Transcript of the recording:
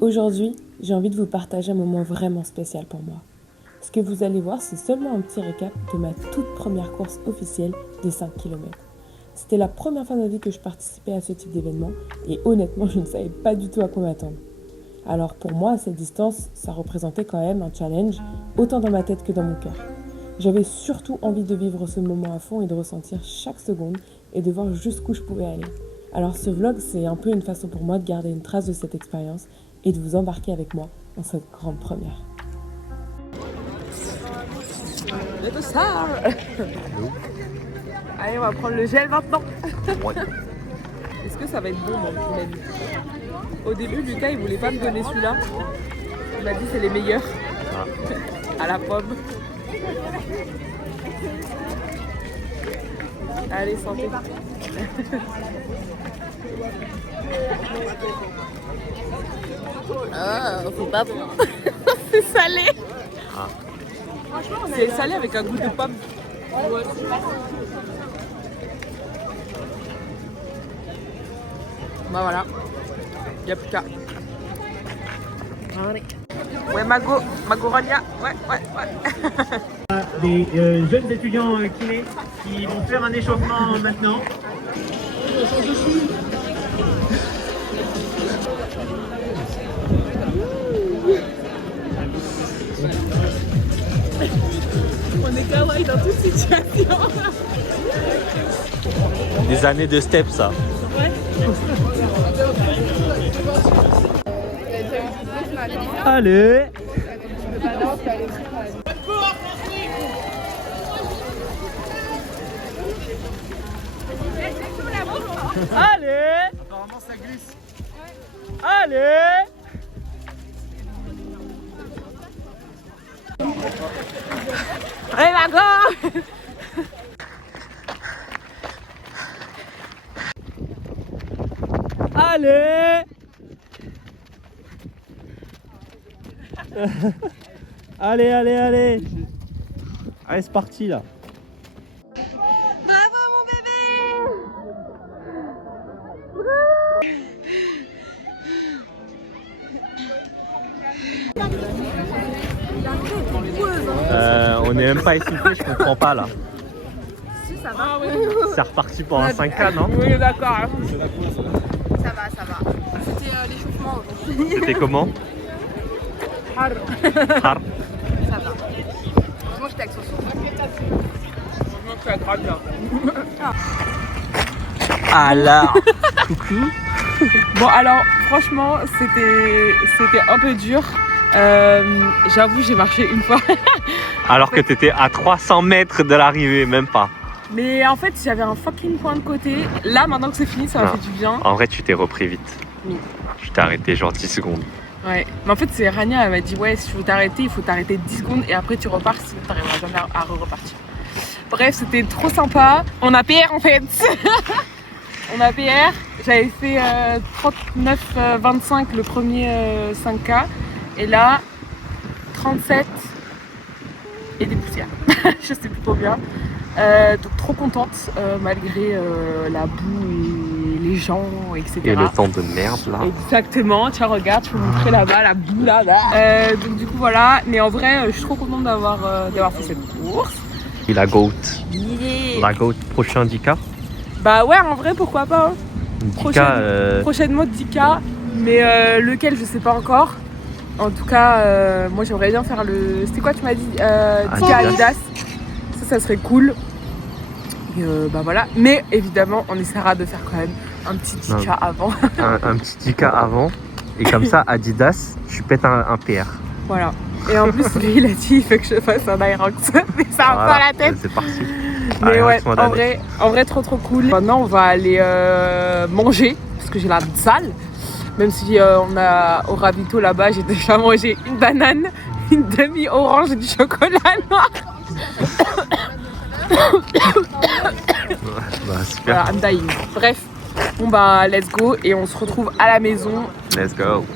Aujourd'hui, j'ai envie de vous partager un moment vraiment spécial pour moi. Ce que vous allez voir, c'est seulement un petit récap de ma toute première course officielle des 5 km. C'était la première fois de ma vie que je participais à ce type d'événement et honnêtement, je ne savais pas du tout à quoi m'attendre. Alors pour moi, à cette distance, ça représentait quand même un challenge, autant dans ma tête que dans mon cœur. J'avais surtout envie de vivre ce moment à fond et de ressentir chaque seconde et de voir jusqu'où je pouvais aller. Alors ce vlog, c'est un peu une façon pour moi de garder une trace de cette expérience et de vous embarquer avec moi dans cette grande première. Allez, on va prendre le gel maintenant. Ouais. Est-ce que ça va être bon, mon avis? Au début, Lucas, il voulait pas me donner celui-là. Il m'a dit c'est les meilleurs. Ah. À la pomme. Allez, santé. Ah, faut pas bon. C'est salé. Ah. C'est salé avec un goût de pomme. Ouais. Bah voilà. Il n'y a plus qu'à. Allez. Ouais, Mago Rania. Ouais. Des jeunes étudiants kinés qui vont faire un échauffement maintenant. On est kawaii dans toute situation. Des années de step, ça. Ouais. Allez. Allez. Apparemment ça glisse. Allez. Allez, Mago. Allez. Allez. Allez, c'est parti là. Bravo mon bébé! On n'est même pas essoufflé, je comprends pas là. Si, ça va. C'est reparti pour un 5K, non? Oui, d'accord. Ça va. C'était l'échauffement aujourd'hui. C'était comment? Har. Ça va. Heureusement j'étais avec Soso. Franchement, tu as grave bien. Alors, coucou. Bon, alors, franchement, c'était un peu dur. J'avoue, j'ai marché une fois. Alors que t'étais à 300 mètres de l'arrivée, même pas. Mais en fait, j'avais un fucking point de côté. Là, maintenant que c'est fini, ça m'a Non. fait du bien. En vrai, tu t'es repris vite. Oui. Tu t'es arrêté genre 10 secondes. Ouais. Mais en fait, c'est Rania, elle m'a dit ouais, si tu veux t'arrêter, il faut t'arrêter 10 secondes et après tu repars, sinon t'arriveras jamais à repartir. Bref, c'était trop sympa. On a PR en fait. On a PR. J'avais fait 39-25 le premier 5K. Et là, 37 et des poussières. Je sais plus combien. Donc trop contente malgré la boue et les gens, etc. Et le temps de merde là. Exactement, tiens regarde, je peux vous montrer là-bas, la boue là. Donc du coup voilà, mais en vrai je suis trop contente d'avoir fait cette course. Et la GOAT. Yeah. La GOAT prochain 10K. Bah ouais, en vrai pourquoi pas. 10K. Prochainement 10K, mais lequel je sais pas encore. En tout cas, moi j'aimerais bien faire le... C'était quoi tu m'as dit 10K Adidas. Ça serait cool. Et bah voilà. Mais évidemment, on essaiera de faire quand même un petit 10K avant. un petit 10K avant. Et comme ça, Adidas, tu pètes un PR. Voilà. Et en plus, lui, il a dit il faut que je fasse un Aerox. Mais ça va pas la tête. C'est parti. Mais Allez, ouais, en vrai, trop cool. Maintenant, on va aller manger parce que j'ai la salle. Même si au ravito là-bas, j'ai déjà mangé une banane, une demi-orange et du chocolat noir. Bah, super. Voilà, I'm dying. Bref, bon bah let's go et on se retrouve à la maison. Let's go.